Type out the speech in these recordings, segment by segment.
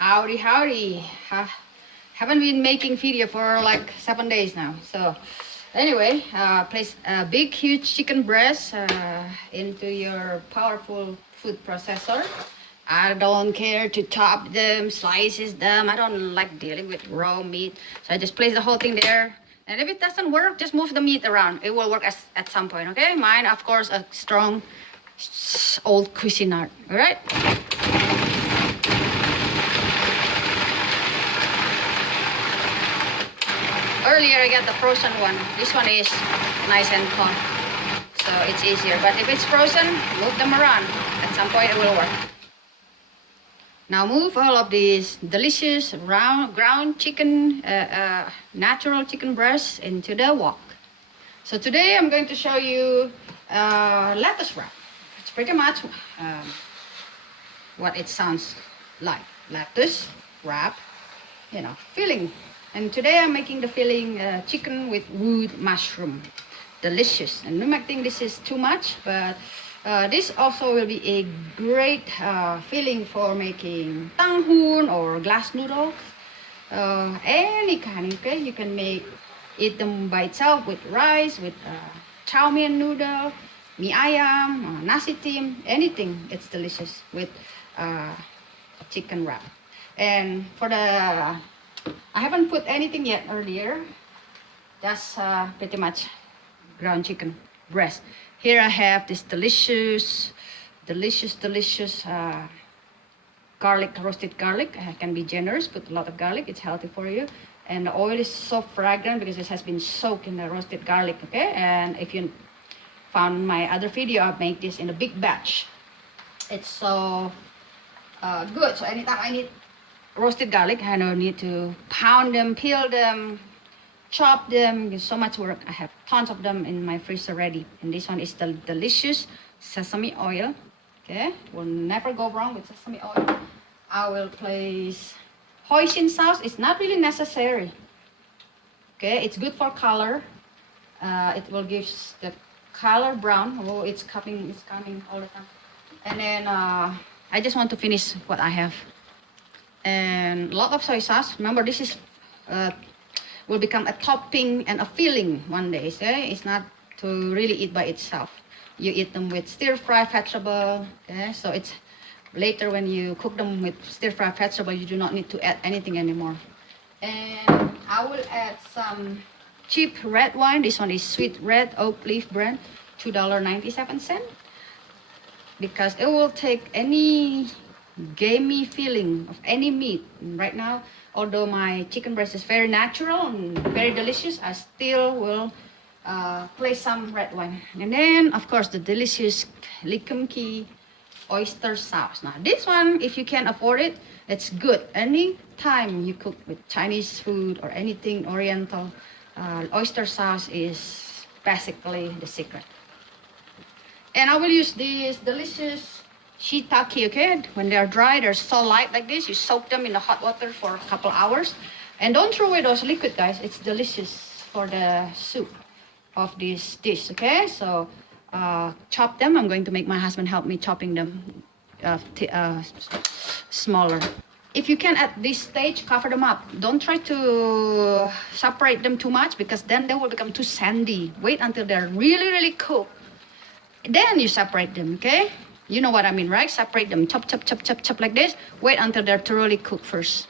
Howdy, howdy. Haven't been making video for like 7 days now. So anyway, place a big, huge chicken breast into your powerful food processor. I don't care to chop them, slices them. I don't like dealing with raw meat. So I just place the whole thing there. And if it doesn't work, just move the meat around. It will work at some point, okay? Mine, of course, a strong old Cuisinart, all right? Earlier I got the frozen one. This one is nice and cold, so it's easier. But if it's frozen, move them around. At some point it will work. Now move all of these delicious ground chicken, natural chicken breasts into the wok. So today I'm going to show you lettuce wrap. It's pretty much what it sounds like. Lettuce wrap, filling. And today I'm making the filling chicken with wood mushroom. Delicious. And you might think this is too much, but this also will be a great filling for making tang hoon or glass noodles. Any kind, okay? You can eat them by itself with rice, with chow mein noodle, mie ayam, nasi tim, anything. It's delicious with chicken wrap. And for the I haven't put anything yet earlier. That's pretty much ground chicken breast. Here I have this delicious garlic, roasted garlic. I can be generous, put a lot of garlic. It's healthy for you. And the oil is so fragrant because it has been soaked in the roasted garlic, okay? And if you found my other video, I make this in a big batch. It's so good. So anytime I need roasted garlic, I don't need to pound them, peel them, chop them. It's so much work. I have tons of them in my freezer ready. And this one is the delicious sesame oil. Okay, will never go wrong with sesame oil. I will place hoisin sauce. It's not really necessary. Okay, it's good for color. It will give the color brown. Oh, it's coming all the time. And then I just want to finish what I have. And a lot of soy sauce. Remember, this is will become a topping and a filling one day. Okay? It's not to really eat by itself. You eat them with stir-fry vegetable. Okay, so it's later when you cook them with stir-fry vegetable, you do not need to add anything anymore. And I will add some cheap red wine. This one is sweet red oak leaf brand, $2.97, because it will take any gamey feeling of any meat. Right now, although my chicken breast is very natural and very delicious, I still will place some red wine. And then, of course, the delicious Lee Kum Kee oyster sauce. Now, this one, if you can afford it, it's good. Any time you cook with Chinese food or anything Oriental, oyster sauce is basically the secret. And I will use this delicious shiitake, okay? When they're dry, they're so light like this. You soak them in the hot water for a couple hours. And don't throw away those liquid, guys. It's delicious for the soup of this dish, okay? So chop them. I'm going to make my husband help me chopping them smaller. If you can, at this stage, cover them up. Don't try to separate them too much, because then they will become too sandy. Wait until they're really cooked. Then you separate them, okay? You know what I mean, right? Separate them, chop like this. Wait until they're thoroughly cooked first.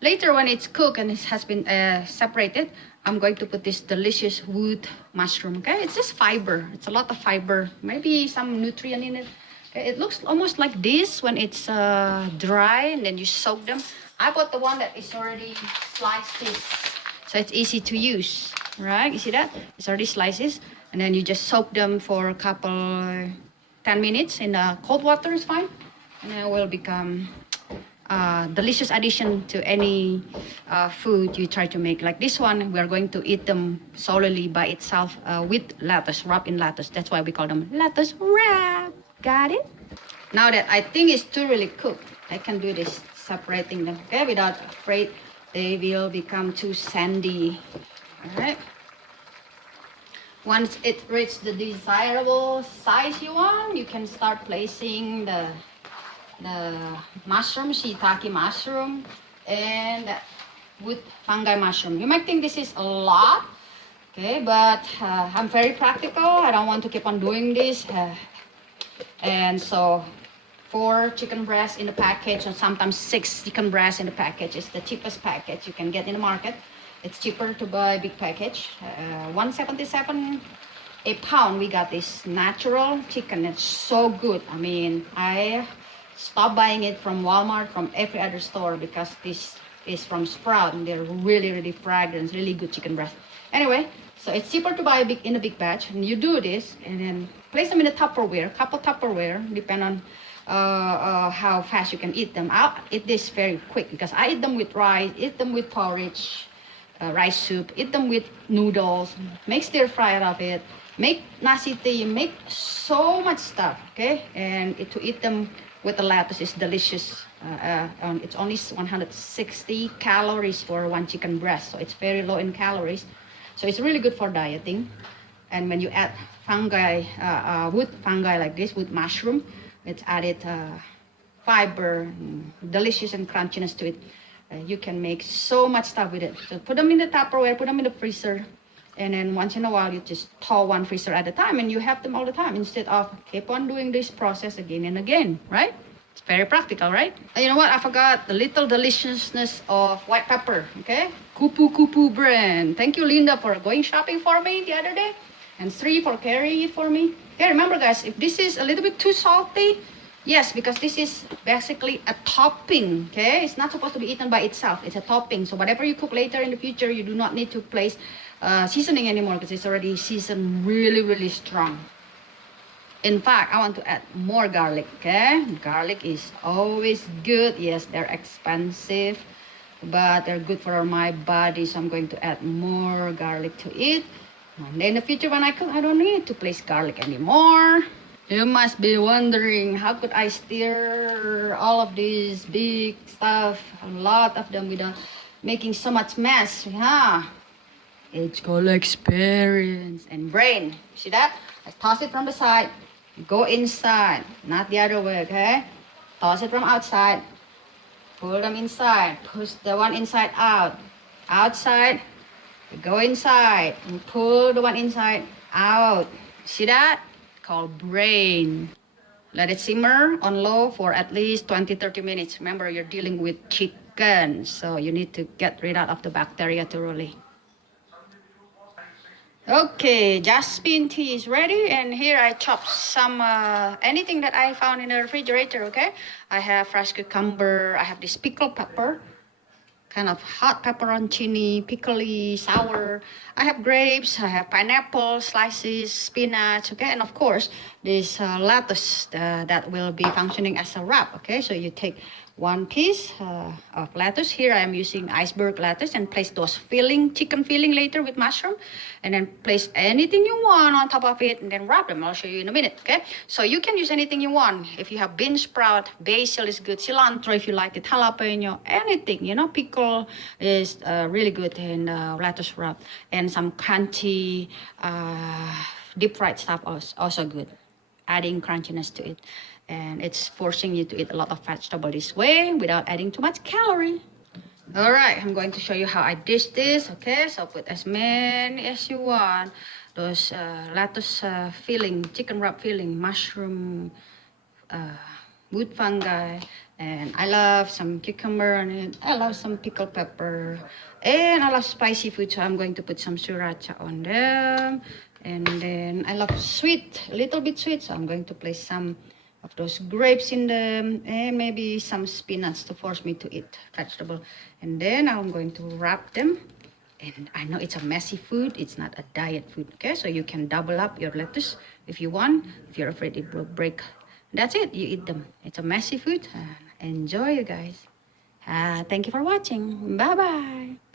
Later, when it's cooked and it has been separated, I'm going to put this delicious wood mushroom, okay? It's just fiber. It's a lot of fiber. Maybe some nutrient in it. Okay? It looks almost like this when it's dry, and then you soak them. I bought the one that is already sliced, so it's easy to use, right? You see that? It's already slices. And then you just soak them for a couple 10 minutes in the cold water is fine, and it will become a delicious addition to any food you try to make. Like this one, we are going to eat them solely by itself with lettuce, wrapped in lettuce. That's why we call them lettuce wrap. Got it? Now that I think it's thoroughly cooked, I can do this, separating them, okay, without afraid they will become too sandy. All right. Once it reaches the desirable size you want, you can start placing the the mushroom, shiitake mushroom, and wood fungi mushroom. You might think this is a lot, okay, but I'm very practical. I don't want to keep on doing this. And so 4 chicken breasts in the package, or sometimes 6 chicken breasts in the package is the cheapest package you can get in the market. It's cheaper to buy a big package. 177 a pound. We got this natural chicken. It's so good. I mean, I stopped buying it from Walmart, from every other store, because this is from Sprout, and they're really, really fragrant, really good chicken breast. Anyway, so it's cheaper to buy in a big batch, and you do this, and then place them in a Tupperware, couple Tupperware, depend on how fast you can eat them. I'll eat this very quick because I eat them with rice, eat them with porridge, rice soup, eat them with noodles, make stir fry out of it, make nasi tea, make so much stuff, okay? And to eat them with the lettuce is delicious. It's only 160 calories for 1 chicken breast, so it's very low in calories. So it's really good for dieting. And when you add fungi, wood fungi like this, wood mushroom, it's added fiber, delicious and crunchiness to it. You can make so much stuff with it. So put them in the Tupperware, put them in the freezer, and then once in a while you just thaw one freezer at a time, and you have them all the time instead of keep on doing this process again and again, right? It's very practical, right? And you know what? I forgot the little deliciousness of white pepper, okay? Kupu Kupu brand. Thank you, Linda, for going shopping for me the other day, and Sri for carrying it for me. Okay, remember guys, if this is a little bit too salty, yes, because this is basically a topping, okay? It's not supposed to be eaten by itself. It's a topping. So whatever you cook later in the future, you do not need to place seasoning anymore because it's already seasoned really, really strong. In fact, I want to add more garlic, okay? Garlic is always good. Yes, they're expensive, but they're good for my body. So I'm going to add more garlic to it. And in the future when I cook, I don't need to place garlic anymore. You must be wondering, how could I stir all of these big stuff, a lot of them, without making so much mess? Yeah, it's called experience and brain. See that? I toss it from the side, go inside, not the other way, okay? Toss it from outside, pull them inside, push the one inside out, outside, go inside, and pull the one inside out. See that? Called brain. Let it simmer on low for at least 20-30 minutes. Remember, you're dealing with chicken, so you need to get rid of the bacteria thoroughly. Okay, jasmine tea is ready, and here I chopped some anything that I found in the refrigerator. Okay, I have fresh cucumber, I have this pickled pepper, kind of hot pepperoncini, pickly, sour. I have grapes, I have pineapple slices, spinach, okay, and of course this lettuce that will be functioning as a wrap. Okay, so you take 1 piece of lettuce. Here I am using iceberg lettuce, and place those filling, chicken filling later with mushroom, and then place anything you want on top of it, and then wrap them. I'll show you in a minute, okay? So you can use anything you want. If you have bean sprout, basil is good, cilantro if you like it, jalapeno, anything, you know, pickle is really good in lettuce wrap, and some crunchy deep fried stuff also good, adding crunchiness to it. And it's forcing you to eat a lot of vegetable this way without adding too much calorie. All right, I'm going to show you how I dish this. Okay, so put as many as you want. Those lettuce filling, chicken wrap filling, mushroom, wood fungi, and I love some cucumber on it. I love some pickled pepper, and I love spicy food, so I'm going to put some sriracha on them. And then I love sweet, a little bit sweet, so I'm going to place some of those grapes in them, and maybe some spinach to force me to eat vegetable. And then I'm going to wrap them. And I know it's a messy food, it's not a diet food, okay? So you can double up your lettuce if you want, if you're afraid it will break. That's it, you eat them. It's a messy food. Enjoy, you guys. Thank you for watching. Bye-bye.